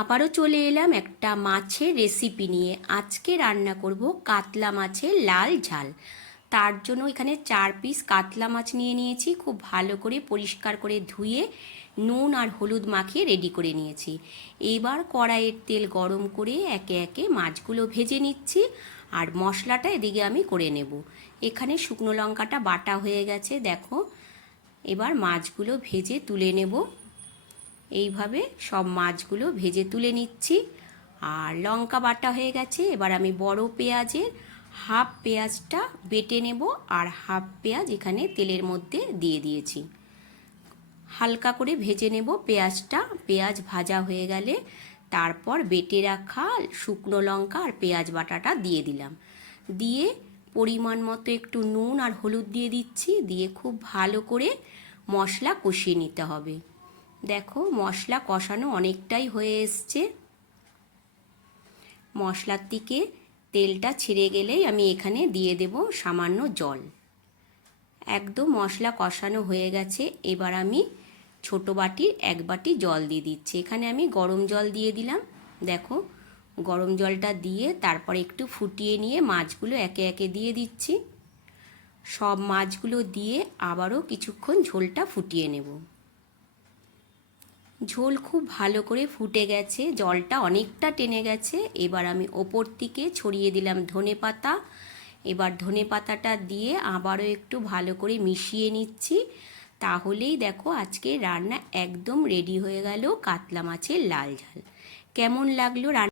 আবারও চলে এলাম একটা মাছের রেসিপি নিয়ে। আজকে রান্না করব কাতলা মাছের লাল ঝাল। তার জন্য এখানে 4 পিস কাতলা মাছ নিয়ে নিয়েছি। খুব ভালো করে পরিষ্কার করে ধুয়ে নুন আর হলুদ মাখিয়ে রেডি করে নিয়েছি। এবার কড়াইয়ের তেল গরম করে একে একে মাছগুলো ভেজে নিচ্ছি। আর মশলাটা এদিকে আমি করে নেব। এখানে শুকনো লঙ্কাটা বাটা হয়ে গেছে, দেখো। এবার মাছগুলো ভেজে তুলে নেব। এইভাবে সব মাছগুলো ভেজে তুলে নিচ্ছি। আর লঙ্কা বাটা হয়ে গেছে। এবার আমি বড় পেঁয়াজের হাফ পেঁয়াজটা বেটে নেব আর হাফ পেঁয়াজ এখানে তেলের মধ্যে দিয়ে দিয়েছি। হালকা করে ভেজে নেব পেঁয়াজটা। পেঁয়াজ ভাজা হয়ে গেলে তারপর বেটে রাখা শুকনো লঙ্কা আর পেঁয়াজ বাটাটা দিয়ে দিলাম। দিয়ে পরিমাণ মতো একটু নুন আর হলুদ দিয়ে দিচ্ছি। দিয়ে খুব ভালো করে মশলা কষিয়ে নিতে হবে। দেখো মশলা কষানো অনেকটাই হয়ে এসছে। মশলার থেকে তেলটা ছেড়ে গেলেই আমি এখানে দিয়ে দেব সামান্য জল। একদম মশলা কষানো হয়ে গেছে। এবার আমি ছোট বাটির 1 বাটি জল দিয়ে দিচ্ছি। এখানে আমি গরম জল দিয়ে দিলাম। দেখো গরম জলটা দিয়ে তারপর একটু ফুটিয়ে নিয়ে মাছগুলো একে একে দিয়ে দিচ্ছি। সব মাছগুলো দিয়ে আবারও কিছুক্ষণ ঝোলটা ফুটিয়ে নেব। ঝোল খুব ভালো করে ফুটে গেছে, জলটা অনেকটা টেনে গেছে। এবার আমি ওপর থেকে ছড়িয়ে দিলাম ধনেপাতা। এবার ধনেপাতাটা দিয়ে আবারও একটু ভালো করে মিশিয়ে নিচ্ছি। তাহলেই দেখো আজকে রান্না একদম রেডি হয়ে গেল কাতলা মাছের লাল ঝাল। কেমন লাগলো রান্না?